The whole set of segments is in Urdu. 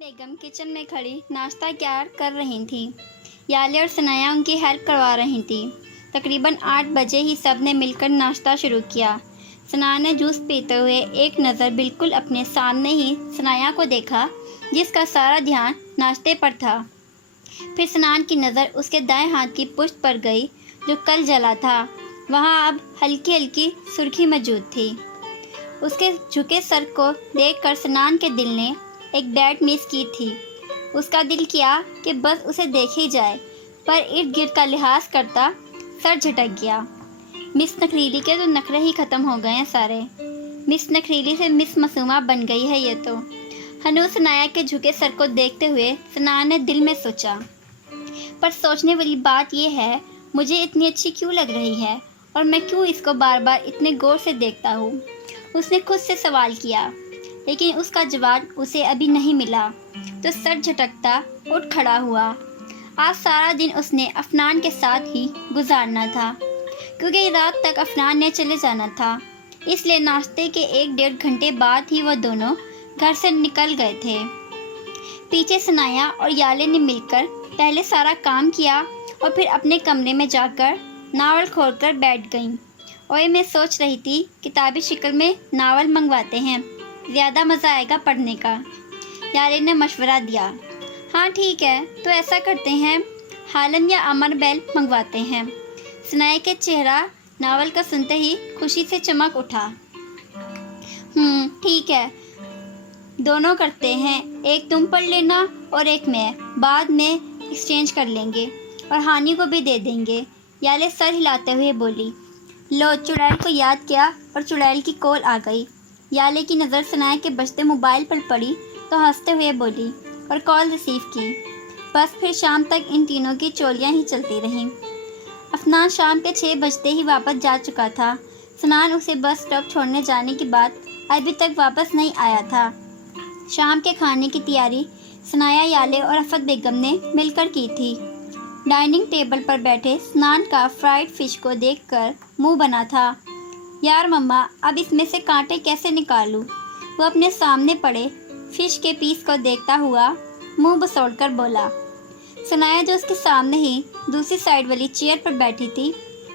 بیگم کچن میں کھڑی ناشتہ تیار کر رہی تھیں۔ یالے اور ثنایا ان کی ہیلپ کروا رہی تھیں۔ تقریباً 8 بجے ہی سب نے مل کر ناشتہ شروع کیا۔ ثنایا نے جوس پیتے ہوئے ایک نظر بالکل اپنے سامنے ہی ثنایا کو دیکھا، جس کا سارا دھیان ناشتے پر تھا۔ پھر ثنایا کی نظر اس کے دائیں ہاتھ کی پشت پر گئی جو کل جلا تھا۔ وہاں اب ہلکی ہلکی سرخی موجود تھی۔ اس کے جھکے سر کو دیکھ کر ثنایا کے دل نے ایک ڈیٹ مس کی تھی۔ اس کا دل کیا کہ بس اسے دیکھ ہی جائے، پر ارد گرد کا لحاظ کرتا سر جھٹک گیا۔ مس نکھریلی کے تو نخرے ہی ختم ہو گئے ہیں سارے۔ مس نکھریلی سے مس معصومہ بن گئی ہے یہ تو۔ ہنوز ثنایا کے جھکے سر کو دیکھتے ہوئے ثنایا نے دل میں سوچا، پر سوچنے والی بات یہ ہے مجھے اتنی اچھی کیوں لگ رہی ہے اور میں کیوں اس کو بار بار اتنے غور سے دیکھتا ہوں؟ اس نے خود سے سوال کیا، لیکن اس کا جواب اسے ابھی نہیں ملا تو سر جھٹکتا اٹھ کھڑا ہوا۔ آج سارا دن اس نے افنان کے ساتھ ہی گزارنا تھا، کیونکہ رات تک افنان نے چلے جانا تھا، اس لیے ناشتے کے 1-1.5 گھنٹے بعد ہی وہ دونوں گھر سے نکل گئے تھے۔ پیچھے ثنایا اور یالے نے مل کر پہلے سارا کام کیا اور پھر اپنے کمرے میں جا کر ناول کھول کر بیٹھ گئیں۔ اوئے میں سوچ رہی تھی کتابی شکل میں ناول منگواتے ہیں، زیادہ مزہ آئے گا پڑھنے کا۔ یالے نے مشورہ دیا، ہاں ٹھیک ہے تو ایسا کرتے ہیں، ہالن یا امر بیل منگواتے ہیں۔ ثنایا کے چہرہ ناول کا سنتے ہی خوشی سے چمک اٹھا۔ ٹھیک ہے، دونوں کرتے ہیں، ایک تم پڑھ لینا اور ایک میں، بعد میں ایکسچینج کر لیں گے اور ہانی کو بھی دے دیں گے۔ یالے سر ہلاتے ہوئے بولی۔ لو، چڑیل کو یاد کیا اور چڑیل کی کال آ گئی۔ یالے کی نظر ثنایا کے بجتے موبائل پر پڑی تو ہنستے ہوئے بولی اور کال ریسیو کی۔ بس پھر شام تک ان تینوں کی چولیاں ہی چلتی رہیں۔ افنان شام کے 6 بجتے ہی واپس جا چکا تھا۔ ثنایا اسے بس اسٹاپ چھوڑنے جانے کے بعد ابھی تک واپس نہیں آیا تھا۔ شام کے کھانے کی تیاری ثنایا، یالے اور افت بیگم نے مل کر کی تھی۔ ڈائننگ ٹیبل پر بیٹھے ثنایا کا فرائیڈ فش کو دیکھ کر منہ بنا تھا۔ یار مما، اب اس میں سے کانٹے کیسے نکالوں؟ وہ اپنے سامنے پڑے فش کے پیس کو دیکھتا ہوا منہ بسوڑ کر بولا۔ ثنایا جو اس کے سامنے ہی دوسری سائیڈ والی چیئر پر بیٹھی تھی،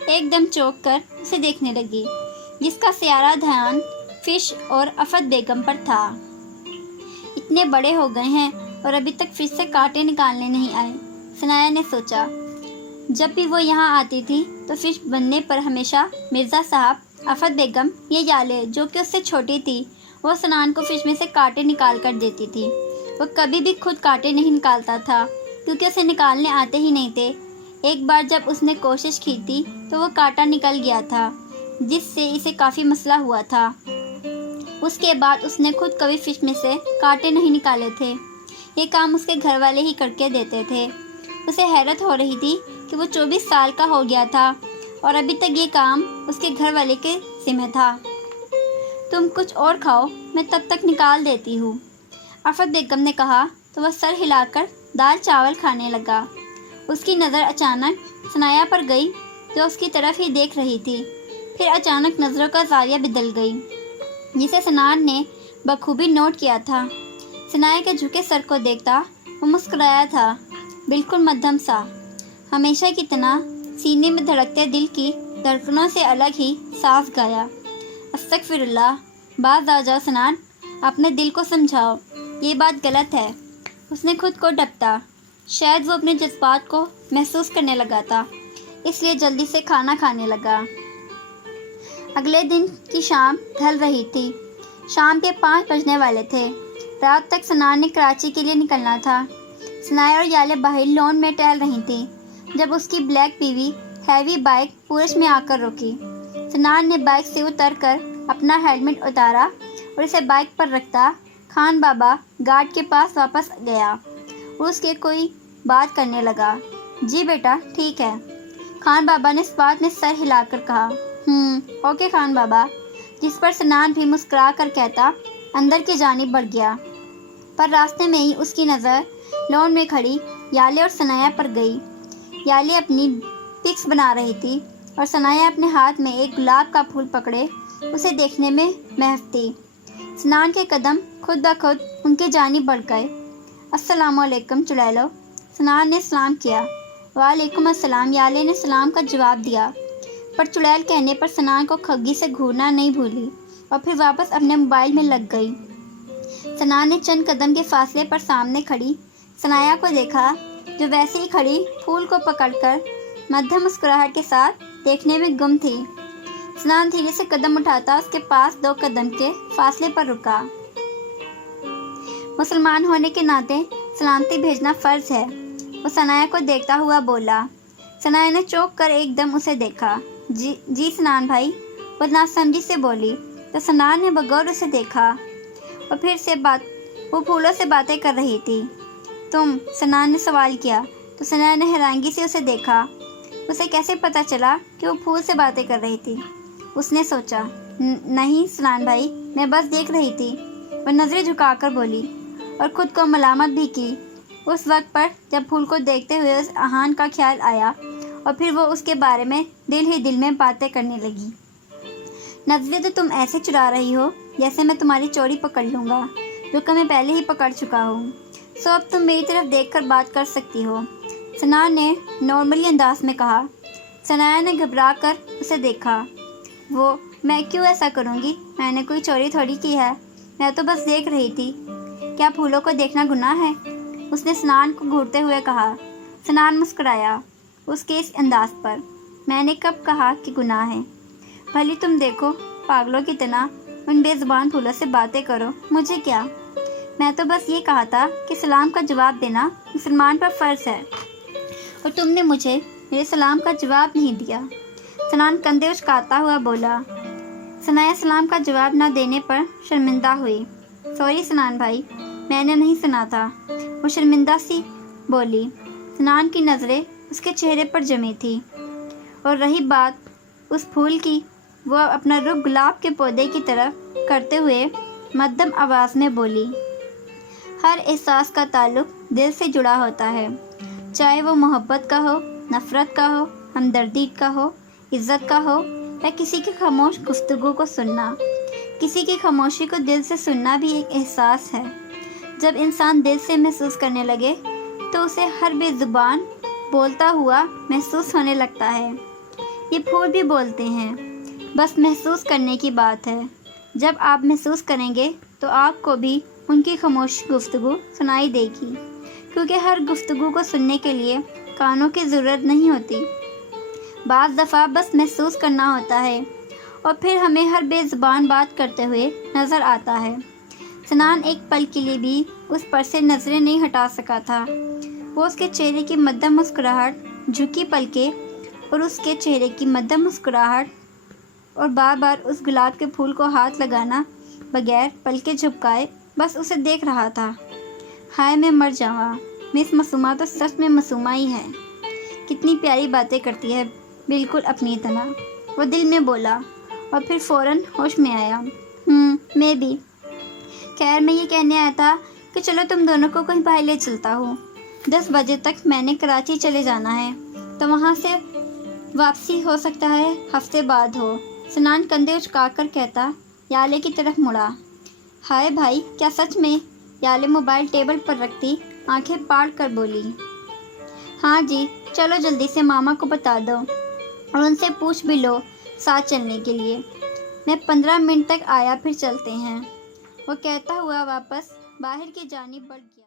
ایک دم چونک کر اسے دیکھنے لگی، جس کا سارا دھیان فش اور افت بیگم پر تھا۔ اتنے بڑے ہو گئے ہیں اور ابھی تک فش سے کانٹے نکالنے نہیں آئے، ثنایا نے سوچا۔ جب بھی وہ یہاں آتی تھی تو فش بننے پر ہمیشہ مرزا صاحب، افت بیگم یا یالے جو کہ اس سے چھوٹی تھی، وہ ثنایا کو فش میں سے کانٹے نکال کر دیتی تھی۔ وہ کبھی بھی خود کانٹے نہیں نکالتا تھا، کیونکہ اسے نکالنے آتے ہی نہیں تھے۔ ایک بار جب اس نے کوشش کی تھی تو وہ کانٹا نکل گیا تھا، جس سے اسے کافی مسئلہ ہوا تھا۔ اس کے بعد اس نے خود کبھی فش میں سے کانٹے نہیں نکالے تھے، یہ کام اس کے گھر والے ہی کر کے دیتے تھے۔ اسے حیرت ہو رہی تھی کہ وہ 24 سال کا ہو گیا تھا اور ابھی تک یہ کام اس کے گھر والے کے ذمہ تھا۔ تم کچھ اور کھاؤ، میں تب تک نکال دیتی ہوں، افت بیگم نے کہا تو وہ سر ہلا کر دال چاول کھانے لگا۔ اس کی نظر اچانک ثنایا پر گئی جو اس کی طرف ہی دیکھ رہی تھی، پھر اچانک نظروں کا زاویہ بدل گئی، جسے ثنایا نے بخوبی نوٹ کیا تھا۔ ثنایا کے جھکے سر کو دیکھتا وہ مسکرایا تھا، بالکل مدھم سا، ہمیشہ کی طرح سینے میں دھڑکتے دل کی دھڑکنوں سے الگ ہی ساز گایا۔ استغفر اللہ، باز آ جاؤ ثنایا، اپنے دل کو سمجھاؤ، یہ بات غلط ہے۔ اس نے خود کو ڈپٹا، شاید وہ اپنے جذبات کو محسوس کرنے لگا تھا، اس لیے جلدی سے کھانا کھانے لگا۔ اگلے دن کی شام ڈھل رہی تھی، شام کے 5 بجنے والے تھے۔ رات تک ثنایا نے کراچی کے لیے نکلنا تھا۔ ثنایا اور یالے باہر لون میں ٹہل رہی تھیں جب اس کی بلیک پی وی ہیوی بائک پورش میں آ کر رکی۔ ثنایا نے بائک سے اتر کر اپنا ہیلمٹ اتارا اور اسے بائک پر رکھتا خان بابا گارڈ کے پاس واپس گیا اور اس کے کوئی بات کرنے لگا۔ جی بیٹا ٹھیک ہے، خان بابا نے اس بات میں سر ہلا کر کہا۔ اوکے خان بابا، جس پر ثنایا بھی مسکرا کر کہتا اندر کی جانب بڑھ گیا، پر راستے میں ہی اس کی نظر لون میں کھڑی یالے اور ثنایا پر گئی۔ یالے اپنی پکس بنا رہی تھی اور ثنایا اپنے ہاتھ میں ایک گلاب کا پھول پکڑے اسے دیکھنے میں محو تھی۔ ثنایا کے قدم خود بخود ان کی جانب بڑھ گئے السلام علیکم چلیلو۔ سنان نے سلام کیا۔ وعلیکم السلام، یالے نے سلام کا جواب دیا، پر چڑیل کہنے پر سنان کو کھگی سے گھورنا نہیں بھولی اور پھر واپس اپنے موبائل میں لگ گئی۔ سنان نے چند قدم کے فاصلے پر سامنے کھڑی ثنایا کو دیکھا، جو ویسے ہی کھڑی پھول کو پکڑ کر مدھم مسکراہٹ کے ساتھ دیکھنے میں گم تھی۔ سنان دھیرے سے قدم اٹھاتا اس کے پاس 2 قدم کے فاصلے پر رکا۔ مسلمان ہونے کے ناطے سلامتی بھیجنا فرض ہے، وہ ثنایا کو دیکھتا ہوا بولا۔ ثنایا نے چونک کر ایک دم اسے دیکھا۔ جی سنان بھائی، وہ ناسمجھی سے بولی تو سنان نے بغور اسے دیکھا اور پھر سے وہ پھولوں سے باتیں کر رہی تھی۔ تم؟ سنان نے سوال کیا تو ثنایا نے حیرانگی سے اسے دیکھا۔ اسے کیسے پتہ چلا کہ وہ پھول سے باتیں کر رہی تھی؟ اس نے سوچا، نہیں سنان بھائی، میں بس دیکھ رہی تھی۔ وہ نظریں جھکا کر بولی اور خود کو ملامت بھی کی اس وقت پر جب پھول کو دیکھتے ہوئے اس اذہان کا خیال آیا اور پھر وہ اس کے بارے میں دل ہی دل میں باتیں کرنے لگی۔ نظریں تو تم ایسے چرا رہی ہو جیسے میں تمہاری چوری پکڑ لوں گا، جو کہ میں پہلے ہی پکڑ چکا ہوں۔ سو اب تم میری طرف دیکھ کر بات کر سکتی ہو، سنان نے نارملی انداز میں کہا۔ ثنایا نے گھبرا کر اسے دیکھا۔ میں کیوں ایسا کروں گی؟ میں نے کوئی چوری تھوڑی کی ہے، میں تو بس دیکھ رہی تھی۔ کیا پھولوں کو دیکھنا گناہ ہے؟ اس نے سنان کو گھورتے ہوئے کہا۔ سنان مسکرایا اس کے اس انداز پر۔ میں نے کب کہا کہ گناہ ہے؟ بھلی تم دیکھو، پاگلوں کی طرح ان بے زبان پھولوں سے باتیں کرو، مجھے کیا؟ میں تو بس یہ کہا تھا کہ سلام کا جواب دینا مسلمان پر فرض ہے، اور تم نے مجھے میرے سلام کا جواب نہیں دیا۔ سنان کندھے اچکاتا ہوا بولا۔ ثنایا سلام کا جواب نہ دینے پر شرمندہ ہوئی۔ سوری سنان بھائی، میں نے نہیں سنا تھا، وہ شرمندہ سی بولی۔ سنان کی نظریں اس کے چہرے پر جمی تھی، اور رہی بات اس پھول کی، وہ اپنا رخ گلاب کے پودے کی طرف کرتے ہوئے مدھم آواز میں بولی۔ ہر احساس کا تعلق دل سے جڑا ہوتا ہے، چاہے وہ محبت کا ہو، نفرت کا ہو، ہمدردی کا ہو، عزت کا ہو، یا کسی کی خاموش گفتگو کو سننا۔ کسی کی خاموشی کو دل سے سننا بھی ایک احساس ہے۔ جب انسان دل سے محسوس کرنے لگے تو اسے ہر بے زبان بولتا ہوا محسوس ہونے لگتا ہے۔ یہ پھول بھی بولتے ہیں، بس محسوس کرنے کی بات ہے۔ جب آپ محسوس کریں گے تو آپ کو بھی ان کی خاموش گفتگو سنائی دے گی، کیونکہ ہر گفتگو کو سننے کے لیے کانوں کی ضرورت نہیں ہوتی، بعض دفعہ بس محسوس کرنا ہوتا ہے، اور پھر ہمیں ہر بے زبان بات کرتے ہوئے نظر آتا ہے۔ سنان ایک پل کے لیے بھی اس پر سے نظریں نہیں ہٹا سکا تھا۔ وہ اس کے چہرے کی مدھم مسکراہٹ، جھکی پلکیں اور اس کے چہرے کی مدھم مسکراہٹ اور بار بار اس گلاب کے پھول کو ہاتھ لگانا بغیر پلکیں جھپکائے بس اسے دیکھ رہا تھا۔ ہائے میں مر جاؤں، مس معصومہ تو سچ میں معصومہ ہی ہے، کتنی پیاری باتیں کرتی ہے، بالکل اپنی طرح، وہ دل میں بولا، اور پھر فوراً ہوش میں آیا۔ میں بھی، خیر میں یہ کہنے آیا تھا کہ چلو تم دونوں کو کہیں باہر لے چلتا ہوں، 10 بجے تک میں نے کراچی چلے جانا ہے، تو وہاں سے واپسی ہو سکتا ہے ہفتے بعد ہو۔ سنان کندھے اچکا کر کہتا یالے کی طرف مڑا۔ ہائے بھائی، کیا سچ میں؟ یالے موبائل ٹیبل پر رکھتی آنکھیں پاڑ کر بولی۔ ہاں جی، چلو جلدی سے ماما کو بتا دو اور ان سے پوچھ بھی لو ساتھ چلنے کے لیے، میں 15 منٹ تک آیا، پھر چلتے ہیں، وہ کہتا ہوا واپس باہر کی جانب بڑھ گیا۔